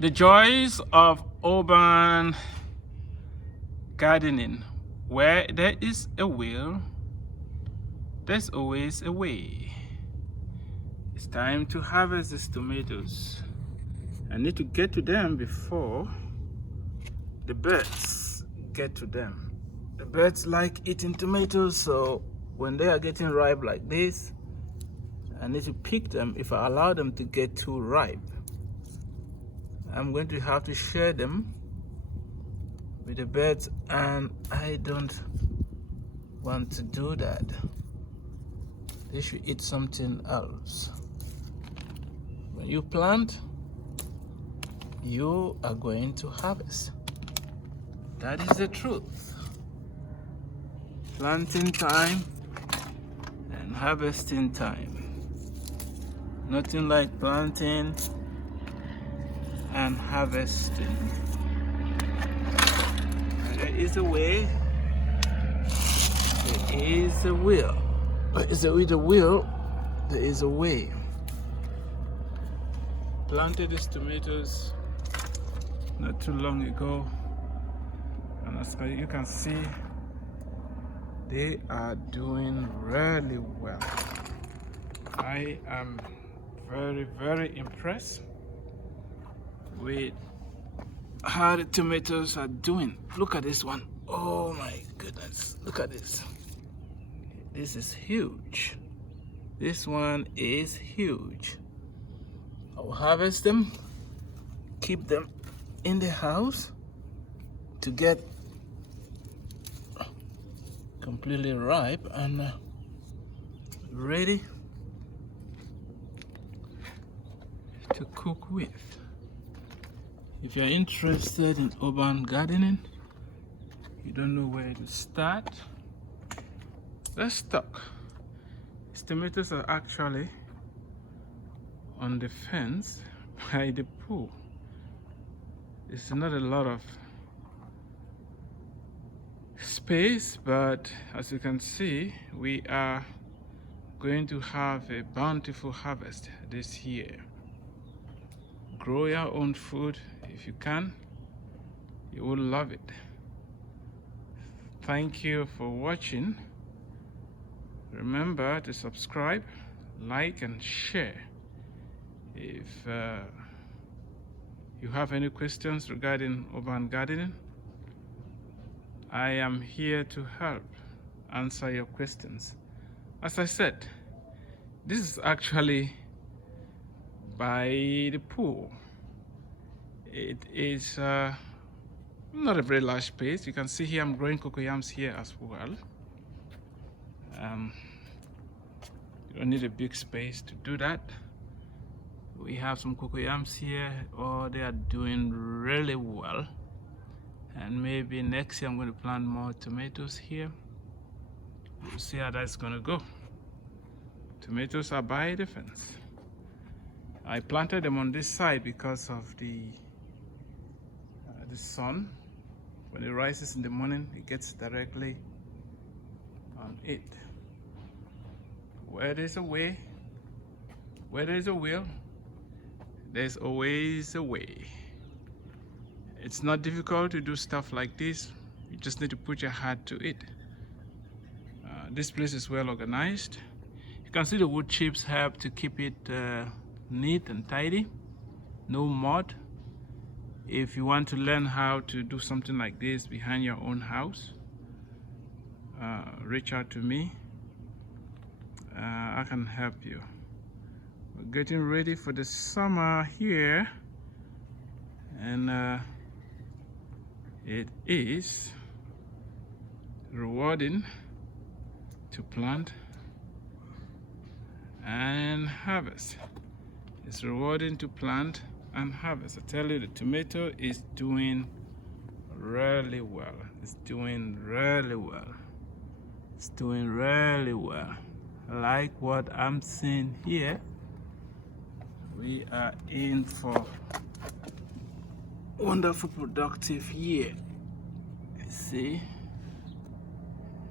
The joys of urban gardening. Where there is a will, there's always a way. It's time to harvest these tomatoes. I need to get to them before the birds get to them. The birds like eating tomatoes, so when they are getting ripe like this, I need to pick them. If I allow them to get too ripe, I'm going to have to share them with the birds, and I don't want to do that. They should eat something else. When you plant, you are going to harvest. That is the truth. Planting time and harvesting time. Nothing like planting and harvesting. There is a way, there is a will. But is there with a will, there is a way. Planted these tomatoes not too long ago, and as you can see, they are doing really well. I am very impressed with how the tomatoes are doing. Look at this one. Oh my goodness, look at this. This is huge. This one is huge. I'll harvest them, keep them in the house to get completely ripe and ready to cook with. If you're interested in urban gardening, you don't know where to start, let's talk. These tomatoes are actually on the fence by the pool. It's not a lot of space, but as you can see, we are going to have a bountiful harvest this year. Grow your own food if you can. You will love it. Thank you for watching. Remember to subscribe, like, and share. If you have any questions regarding urban gardening, I am here to help answer your questions. As I said, this is actually by the pool. It is not a very large space. You can see here I'm growing cocoyams here as well. You don't need a big space to do that. We have some cocoyams here. Oh, they are doing really well. And maybe next year I'm going to plant more tomatoes here. We'll see how that's going to go. Tomatoes are by the fence. I planted them on this side because of the sun. When it rises in the morning, it gets directly on it. Where there's a way, where there's a will, there's always a way. It's not difficult to do stuff like this. You just need to put your heart to it. This place is well organized. You can see the wood chips help to keep it neat and tidy. No mud. If you want to learn how to do something like this behind your own house, reach out to me. I can help you. We're getting ready for the summer here, and it is rewarding to plant and harvest. It's rewarding to plant and harvest. I tell you, the tomato is doing really well. It's doing really well. It's doing really well. Like what I'm seeing here, we are in for wonderful productive year. You see,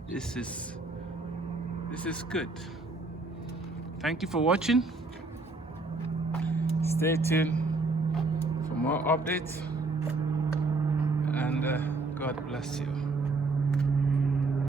this is good. Thank you for watching. Stay tuned for more updates, and God bless you.